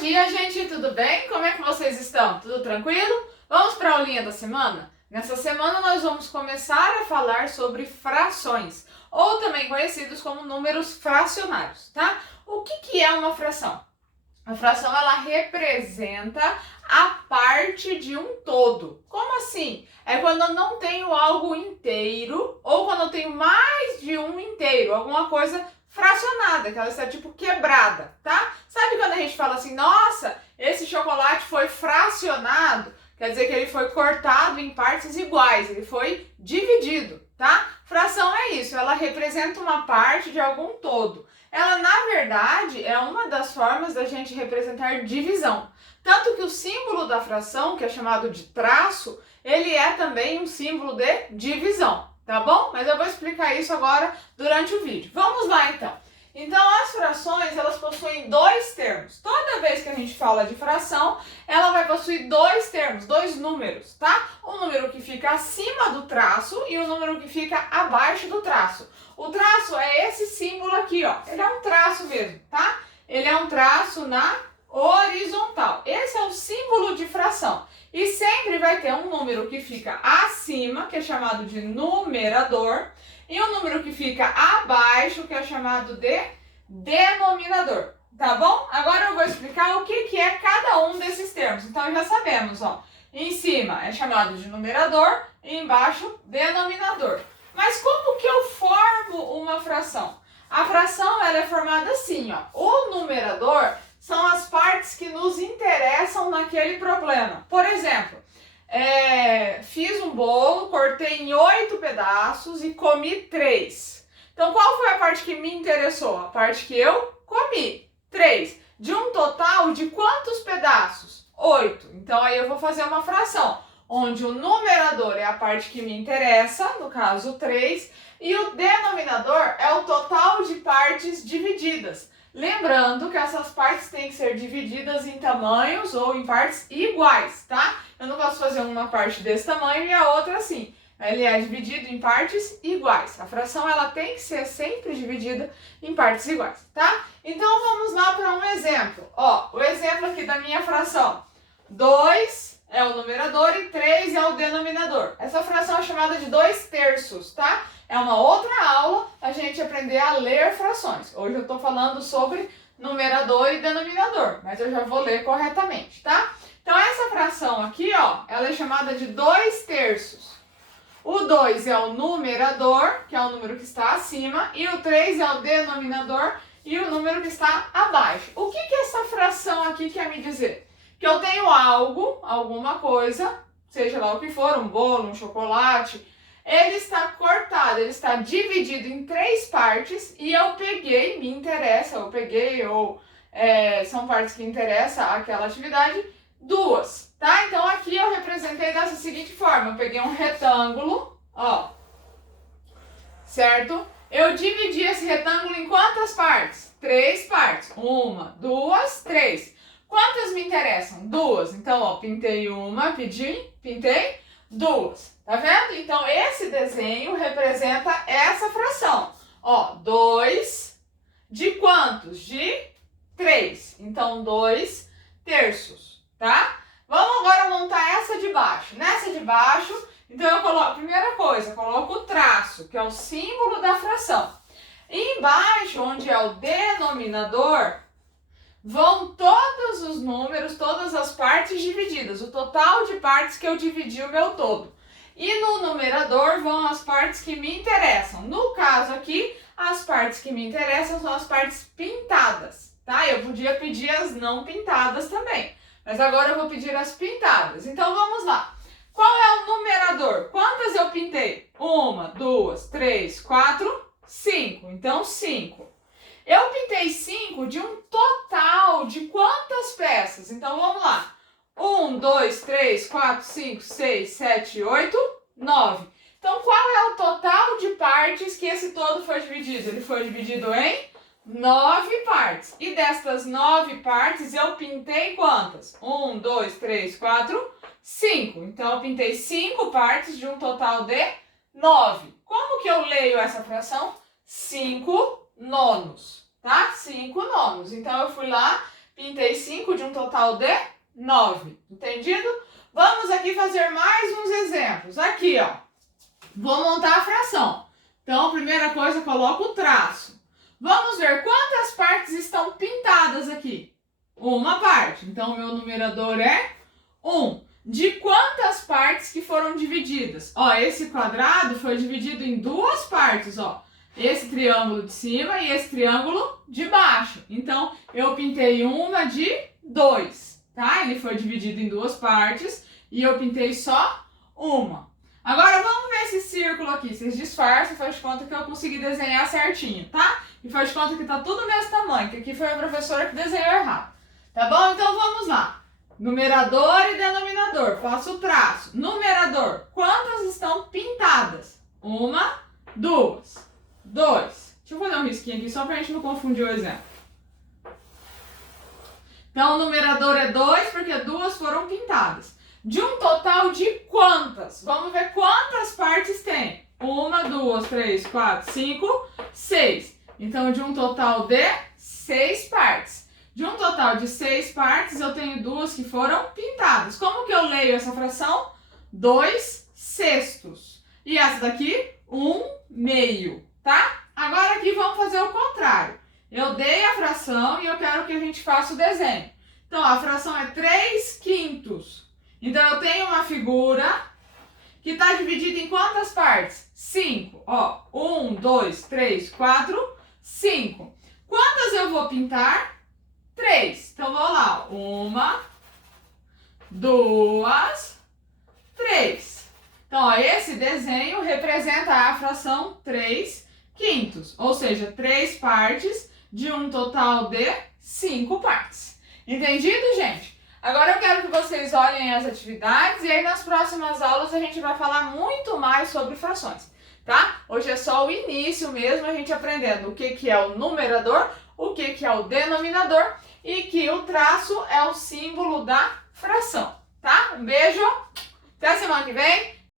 dia, gente, tudo bem? Como é que vocês estão? Tudo tranquilo? Vamos para a aulinha da semana? Nessa semana nós vamos começar a falar sobre frações, ou também conhecidos como números fracionários, tá? O que é uma fração? A fração, ela representa a parte de um todo. Como assim? É quando eu não tenho algo inteiro, ou quando eu tenho mais de um inteiro, alguma coisa fracionada, que ela está tipo quebrada, tá? Sabe quando a gente fala assim, nossa, esse chocolate foi fracionado? Quer dizer que ele foi cortado em partes iguais, ele foi dividido, tá? Fração é isso, ela representa uma parte de algum todo. Ela, na verdade, é uma das formas da gente representar divisão. Tanto que o símbolo da fração, que é chamado de traço, ele é também um símbolo de divisão, tá bom? Mas eu vou explicar isso agora durante o vídeo. Vamos lá, então. Então, as frações, elas possuem dois termos. Toda vez que a gente fala de fração, ela vai possuir dois termos, dois números, tá? O número que fica acima do traço e o número que fica abaixo do traço. O traço é esse símbolo aqui, ó. Ele é um traço mesmo, tá? Ele é um traço na horizontal. Esse é o símbolo de fração. E sempre vai ter um número que fica acima, que é chamado de numerador, e um número que fica abaixo, que é chamado de denominador, tá bom? Agora eu vou explicar o que é cada um desses termos. Então já sabemos, ó, em cima é chamado de numerador e embaixo denominador. Mas como que eu formo uma fração? A fração, ela é formada assim, ó. O numerador são as partes que nos interessam naquele problema. Por exemplo, fiz um bolo, cortei em 8 pedaços e comi 3. Então, qual foi a parte que me interessou? A parte que eu comi, 3. De um total de quantos pedaços? 8. Então, aí eu vou fazer uma fração, onde o numerador é a parte que me interessa, no caso 3, e o denominador é o total de partes divididas. Lembrando que essas partes têm que ser divididas em tamanhos ou em partes iguais, tá? Eu não posso fazer uma parte desse tamanho e a outra assim. Ele é dividido em partes iguais. A fração, ela tem que ser sempre dividida em partes iguais, tá? Então vamos lá para um exemplo. Ó, o exemplo aqui da minha fração. 2 é o numerador e 3 é o denominador. Essa fração é chamada de 2/3, tá? É uma outra aula a gente aprender a ler frações. Hoje eu estou falando sobre numerador e denominador, mas eu já vou ler corretamente, tá? Então essa fração aqui, ó, ela é chamada de 2/3. O 2 é o numerador, que é o número que está acima, e o 3 é o denominador e o número que está abaixo. O que essa fração aqui quer me dizer? Que eu tenho algo, alguma coisa, seja lá o que for, um bolo, um chocolate, ele está cortado, ele está dividido em 3 partes e eu peguei, me interessa, eu peguei, ou são partes que interessam aquela atividade, 2, tá? Então aqui eu representei dessa seguinte forma, eu peguei um retângulo, ó, certo? Eu dividi esse retângulo em quantas partes? 3 partes, 1, 2, 3. Quantas me interessam? 2. Então, ó, pintei uma, pintei 2. Tá vendo? Então, esse desenho representa essa fração. Ó, 2 de quantos? De 3. Então, 2/3, tá? Vamos agora montar essa de baixo. Nessa de baixo, então eu coloco, primeira coisa, eu coloco o traço, que é o símbolo da fração. E embaixo, onde é o denominador, vão todos os números, todas as partes divididas, o total de partes que eu dividi o meu todo. E no numerador vão as partes que me interessam. No caso aqui, as partes que me interessam são as partes pintadas, tá? Eu podia pedir as não pintadas também, mas agora eu vou pedir as pintadas. Então vamos lá. Qual é o numerador? Quantas eu pintei? 1, 2, 3, 4, 5. Então 5. Eu pintei 5 de um total de quantas peças? Então vamos lá. 1, 2, 3, 4, 5, 6, 7, 8, 9. Então qual é o total de partes que esse todo foi dividido? Ele foi dividido em 9 partes. E destas 9 partes eu pintei quantas? 1, 2, 3, 4, 5. Então eu pintei 5 partes de um total de 9. Como que eu leio essa fração? 5 nonos, tá? 5 nonos. Então eu fui lá, Pintei 5 de um total de 9. Entendido? Vamos aqui fazer mais uns exemplos. Aqui, ó. Vou montar a fração. Então, primeira coisa, coloco o traço. Vamos ver quantas partes estão pintadas aqui. Uma parte. Então, o meu numerador é 1. De quantas partes que foram divididas? Ó, esse quadrado foi dividido em duas partes, ó. Esse triângulo de cima e esse triângulo de baixo. Então, eu pintei uma de 2, tá? Ele foi dividido em duas partes e eu pintei só uma. Agora, vamos ver esse círculo aqui. Vocês disfarçam, faz de conta que eu consegui desenhar certinho, tá? E faz de conta que tá tudo do mesmo tamanho, que aqui foi a professora que desenhou errado. Tá bom? Então, vamos lá. Numerador e denominador. Faço o traço. Numerador. Quantas estão pintadas? 1, 2. 2. Deixa eu fazer um risquinho aqui só pra gente não confundir o exemplo. Então, o numerador é 2 porque 2 foram pintadas. De um total de quantas? Vamos ver quantas partes tem. 1, 2, 3, 4, 5, 6. Então, de um total de 6 partes. De um total de 6 partes, eu tenho 2 que foram pintadas. Como que eu leio essa fração? 2/6. E essa daqui, 1/2. Tá? Agora aqui vamos fazer o contrário. Eu dei a fração e eu quero que a gente faça o desenho. Então, a fração é 3/5. Então, eu tenho uma figura que está dividida em quantas partes? 5. Ó, 1, 2, 3, 4, 5. Quantas eu vou pintar? 3. Então, vou lá. 1, 2, 3. Então, ó, esse desenho representa a fração 3/5. Ou seja, 3 partes de um total de 5 partes. Entendido, gente? Agora eu quero que vocês olhem as atividades e aí nas próximas aulas a gente vai falar muito mais sobre frações, tá? Hoje é só o início mesmo, a gente aprendendo o que é o numerador, o que é o denominador e que o traço é o símbolo da fração, tá? Um beijo, até semana que vem.